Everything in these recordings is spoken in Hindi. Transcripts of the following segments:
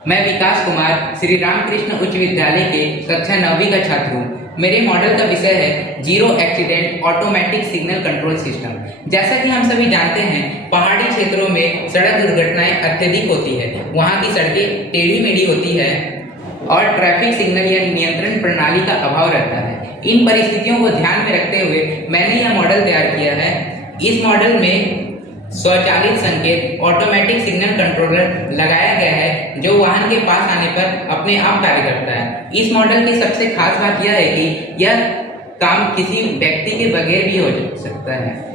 मैं विकास कुमार श्री रामकृष्ण उच्च विद्यालय के कक्षा 9वीं का छात्र हूँ। मेरे मॉडल का विषय है zero accident automatic signal control system. जैसा कि हम सभी जानते हैं, पहाड़ी क्षेत्रों में सड़क दुर्घटनाएं अत्यधिक होती है। वहाँ की सड़कें टेढ़ी मेढ़ी होती है और ट्रैफिक सिग्नल या नियंत्रण प्रणाली का अभाव रहता है। इन परिस्थितियों को ध्यान में रखते हुए मैंने यह मॉडल तैयार किया है। इस मॉडल में स्वचालित संकेत ऑटोमेटिक सिग्नल कंट्रोलर लगाया गया है जो वाहन के पास आने पर अपने आप कार्य करता है। इस मॉडल की सबसे खास बात यह है कि यह काम किसी व्यक्ति के बगैर भी हो सकता है।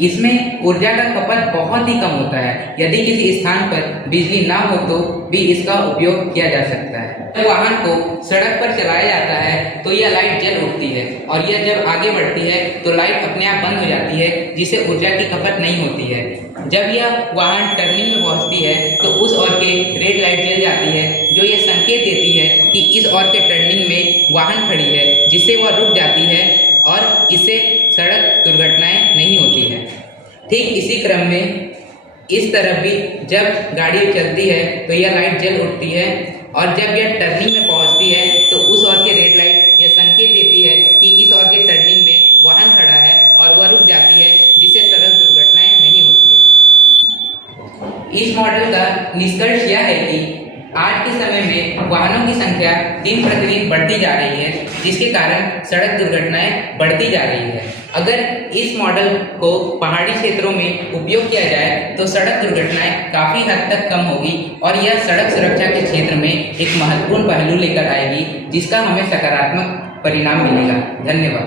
इसमें ऊर्जा का खपत बहुत ही कम होता है। यदि किसी स्थान पर बिजली ना हो तो भी इसका उपयोग किया जा सकता है। जब वाहन को सड़क पर चलाया जाता है तो यह लाइट जल उठती है और यह जब आगे बढ़ती है तो लाइट अपने आप बंद हो जाती है, जिससे ऊर्जा की खपत नहीं होती है। जब यह वाहन टर्निंग में पहुंचती है तो उस ओर के रेड लाइट जल जाती है, जो यह संकेत देती है कि इस ओर के टर्निंग में वाहन खड़ी है, जिससे वह रुक जाती है और इससे सड़क दुर्घटनाएं नहीं होती है। ठीक इसी क्रम में इस तरफ भी जब गाड़ी चलती है तो यह लाइट जल उठती है और जब यह टर्निंग में पहुंचती है तो उस ओर के रेड लाइट यह संकेत देती है कि इस ओर के टर्निंग में वाहन खड़ा है और वह रुक जाती है, जिससे सड़क दुर्घटनाएं नहीं होती है। इस मॉडल का निष्कर्ष यह है कि आज के समय में वाहनों की संख्या दिन प्रतिदिन बढ़ती जा रही है, जिसके कारण सड़क दुर्घटनाएं बढ़ती जा रही है। अगर इस मॉडल को पहाड़ी क्षेत्रों में उपयोग किया जाए तो सड़क दुर्घटनाएं काफ़ी हद तक कम होगी और यह सड़क सुरक्षा के क्षेत्र में एक महत्वपूर्ण पहलू लेकर आएगी, जिसका हमें सकारात्मक परिणाम मिलेगा। धन्यवाद।